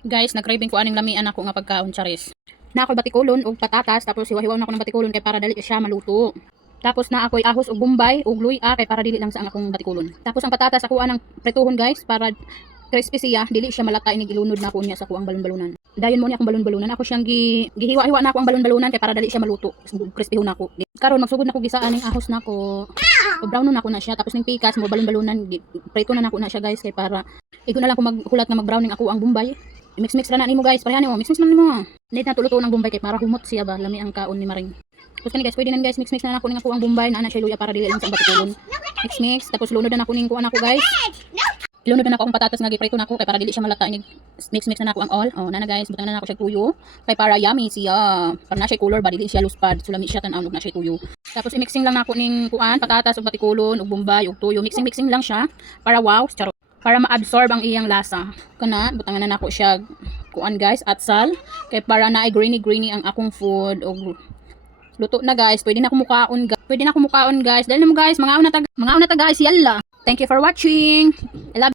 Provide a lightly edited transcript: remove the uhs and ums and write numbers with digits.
Guys, nag-craving ko aning lamian ako nga pagkaon charis. Na ako batikulon og patatas tapos hiwa-hiwaw na ako ng batikulon kay para dali siya maluto. Tapos na ako'y ahos og gumbay og luya kay para dili lang sa akong batikulon. Tapos ang patatas ako anang prituhon guys para crispy siya, dili siya malata inig ilunod na ako niya sa kuang balon-balunan. Dayon mo ni akong balon-balunan, ako siyang gihiwa-hiwa na ako ang balon-balunan kay para dali siya maluto. Crispy ho na ako. Karon magsugod na ako gisaan ning ahos na ko. O brown na ako na siya tapos ning pikas mo balon-balunan prito na nako na siya guys kay para igo na lang ko maghulat nga mag-browning ako ang bombay. I-mix-mix ra na nimo guys, parehan nimo, mix-mix lang nimo. Need na tuluto ng bombay kay para humot siya ba, lami ang kaon ni Maring. Tapos kani guys, pwede nan guys, mix-mix na nako ning ako ang bombay na ana siya luya para dili lang sa batikulon. Mix-mix, tapos lunod na nako ning kuan ako guys. Ilunod na nako ang patatas nga giprito nako kay para dili siya malata inig mix-mix na nako ang all. Oh, nana guys, butang na nako siya tuyo kay para yummy siya. Para na siya color ba dili siya luspad, sulami siya tan-aw na siya tuyo. Tapos i-mixing lang nako ning kuan, patatas ug batikulon ug bombay ug tuyo. Mixing lang siya para wow, charo. Para ma-absorb ang iyang lasa. Kana, butangan na nako siya kuan guys, atsal kay para na ay greeny ang akong food og luto na guys. Pwede na kumukaon guys. Dahil na mo guys, mga una ta guys, yalla. Thank you for watching. I love